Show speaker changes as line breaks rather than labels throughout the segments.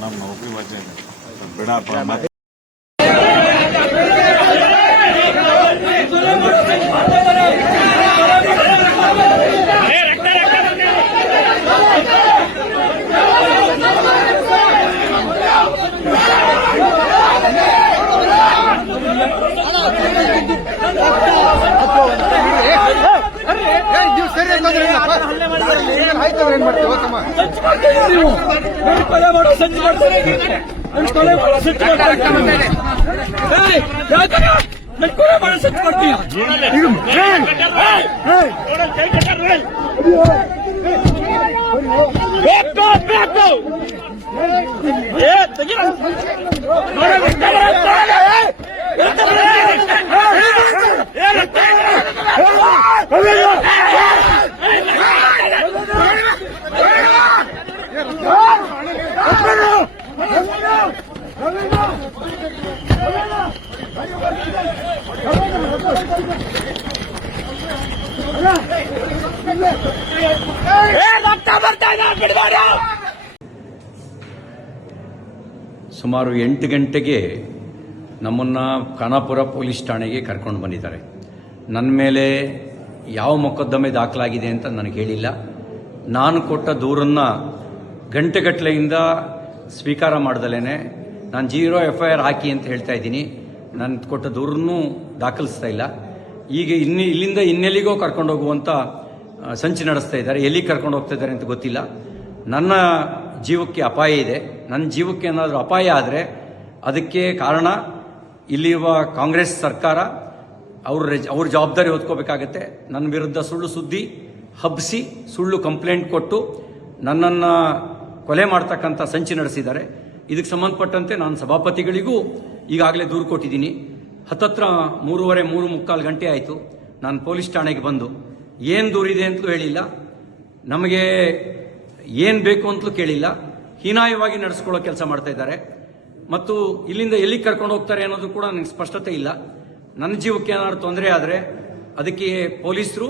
નામ નોકરી
વાંચે બેડા પણ Hey, you said it, ಆಯ್ತು ಅಂದ್ರೆ ಏನ್ ಮಾಡ್ತೀವಿ ಹೋಗಮ್ಮ
ಸಂಚು ಮಾಡ್ತೀರಿ ನೀವು ನನ್ನ ಕೊಲೆ ಮಾಡೋ ಸಂಚು ಮಾಡ್ತೀರಿ ನನ್ನ ಕೊಲೆ ಮಾಡೋ ಸಂಚು ಮಾಡ್ತೀರಿ ಏಯ್, ಯಾಕಣ್ಣ? ನನ್ನ ಕೊಲೆ ಮಾಡೋ ಸಂಚು ಮಾಡ್ತೀಯ ಬೇಕು ಬೇಕು ಏ ತೆಗಿ ನೋಡು, ರಕ್ತ ಬರುತ್ತೆ. ಏ ಬರುತ್ತೆ. ಏ, ಏ ಏ ಏ,
ಸುಮಾರು ಎಂಟು ಗಂಟೆಗೆ ನಮ್ಮನ್ನು ಖಾನಾಪುರ ಪೊಲೀಸ್ ಠಾಣೆಗೆ ಕರ್ಕೊಂಡು ಬಂದಿದ್ದಾರೆ. ನನ್ನ ಮೇಲೆ ಯಾವ ಮೊಕದ್ದಮೆ ದಾಖಲಾಗಿದೆ ಅಂತ ನನಗೆ ಹೇಳಿಲ್ಲ. ನಾನು ಕೊಟ್ಟ ದೂರನ್ನು ಗಂಟೆಗಟ್ಟಲೆಯಿಂದ ಸ್ವೀಕಾರ ಮಾಡ್ದಲೇ ನಾನು ಜೀರೋ ಎಫ್ ಐ ಆರ್ ಹಾಕಿ ಅಂತ ಹೇಳ್ತಾ ಇದ್ದೀನಿ. ನಾನು ಕೊಟ್ಟ ದೂರನ್ನೂ ದಾಖಲಿಸ್ತಾ ಇಲ್ಲ. ಈಗ ಇನ್ನು, ಇಲ್ಲಿಂದ ಇನ್ನೆಲ್ಲಿಗೋ ಕರ್ಕೊಂಡು ಹೋಗುವಂಥ ಸಂಚು ನಡೆಸ್ತಾ ಇದ್ದಾರೆ. ಎಲ್ಲಿಗೆ ಕರ್ಕೊಂಡು ಹೋಗ್ತಾ ಇದ್ದಾರೆ ಅಂತ ಗೊತ್ತಿಲ್ಲ. ನನ್ನ ಜೀವಕ್ಕೆ ಅಪಾಯ ಇದೆ. ನನ್ನ ಜೀವಕ್ಕೆ ಏನಾದರೂ ಅಪಾಯ ಆದರೆ ಅದಕ್ಕೆ ಕಾರಣ ಇಲ್ಲಿರುವ ಕಾಂಗ್ರೆಸ್ ಸರ್ಕಾರ, ಅವ್ರ ಅವ್ರ ಜವಾಬ್ದಾರಿ ಹೊತ್ಕೋಬೇಕಾಗತ್ತೆ. ನನ್ನ ವಿರುದ್ಧ ಸುಳ್ಳು ಸುದ್ದಿ ಹಬ್ಬಿಸಿ ಸುಳ್ಳು ಕಂಪ್ಲೇಂಟ್ ಕೊಟ್ಟು ನನ್ನನ್ನು ಕೊಲೆ ಮಾಡ್ತಕ್ಕಂಥ ಸಂಚು ನಡೆಸಿದ್ದಾರೆ. ಇದಕ್ಕೆ ಸಂಬಂಧಪಟ್ಟಂತೆ ನಾನು ಸಭಾಪತಿಗಳಿಗೂ ಈಗಾಗಲೇ ದೂರು ಕೊಟ್ಟಿದ್ದೀನಿ. ಹತ್ತತ್ರ ಮೂರುವರೆ, ಮೂರು ಮುಕ್ಕಾಲು ಗಂಟೆ ಆಯಿತು. ನಾನು ಪೊಲೀಸ್ ಠಾಣೆಗೆ ಬಂದು, ಏನು ದೂರಿದೆ ಅಂತಲೂ ಹೇಳಿಲ್ಲ. ನಮಗೆ ಏನು ಬೇಕು ಅಂತಲೂ ಕೇಳಿಲ್ಲ. ಹೀನಾಯವಾಗಿ ನಡೆಸ್ಕೊಳ್ಳೋ ಕೆಲಸ ಮಾಡ್ತಾ ಇದ್ದಾರೆ. ಮತ್ತು ಇಲ್ಲಿಂದ ಎಲ್ಲಿಗೆ ಕರ್ಕೊಂಡು ಹೋಗ್ತಾರೆ ಅನ್ನೋದು ಕೂಡ ನನಗೆ ಸ್ಪಷ್ಟತೆ ಇಲ್ಲ. ನನ್ನ ಜೀವಕ್ಕೆ ಏನಾದರೂ ತೊಂದರೆ ಆದರೆ ಅದಕ್ಕೆ ಪೊಲೀಸರು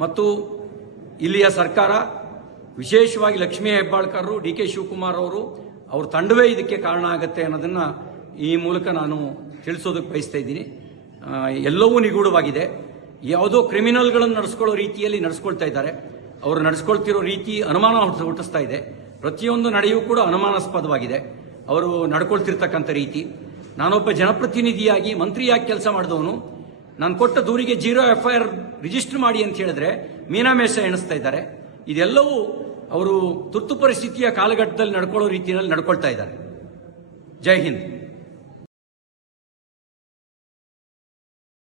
ಮತ್ತು ಇಲ್ಲಿಯ ಸರ್ಕಾರ, ವಿಶೇಷವಾಗಿ ಲಕ್ಷ್ಮೀ ಹೆಬ್ಬಾಳ್ಕರ್ ಡಿ ಕೆ ಶಿವಕುಮಾರ್ ಅವರು ಅವ್ರ ತಂಡವೇ ಇದಕ್ಕೆ ಕಾರಣ ಆಗುತ್ತೆ ಅನ್ನೋದನ್ನ ಈ ಮೂಲಕ ನಾನು ತಿಳಿಸೋದಕ್ಕೆ ಬಯಸ್ತಾ ಇದ್ದೀನಿ. ಎಲ್ಲವೂ ನಿಗೂಢವಾಗಿದೆ. ಯಾವುದೋ ಕ್ರಿಮಿನಲ್ಗಳನ್ನು ನಡೆಸ್ಕೊಳ್ಳೋ ರೀತಿಯಲ್ಲಿ ನಡೆಸ್ಕೊಳ್ತಾ ಇದ್ದಾರೆ. ಅವರು ನಡೆಸ್ಕೊಳ್ತಿರೋ ರೀತಿ ಅನುಮಾನ ಹುಟ್ಟ- ಹುಟ್ಟಿಸ್ತಾ ಇದೆ. ಪ್ರತಿಯೊಂದು ನಡೆಯೂ ಕೂಡ ಅನುಮಾನಾಸ್ಪದವಾಗಿದೆ. ಅವರು ನಡ್ಕೊಳ್ತಿರ್ತಕ್ಕಂಥ ರೀತಿ. ನಾನೊಬ್ಬ ಜನಪ್ರತಿನಿಧಿಯಾಗಿ ಮಂತ್ರಿಯಾಗಿ ಕೆಲಸ ಮಾಡಿದವನು. ನಾನು ಕೊಟ್ಟ ದೂರಿಗೆ zero F I R register ಮಾಡಿ ಅಂತ ಹೇಳಿದ್ರೆ ಮೀನಾಮೇಷ ಎಣಿಸ್ತಾ ಇದ್ದಾರೆ. ಇದೆಲ್ಲವೂ ಅವರು ತುರ್ತು ಪರಿಸ್ಥಿತಿಯ ಕಾಲಘಟ್ಟದಲ್ಲಿ ನಡ್ಕೊಳ್ಳೋ ರೀತಿಯಲ್ಲಿ ನಡ್ಕೊಳ್ತಾ ಇದ್ದಾರೆ. ಜೈ ಹಿಂದ್.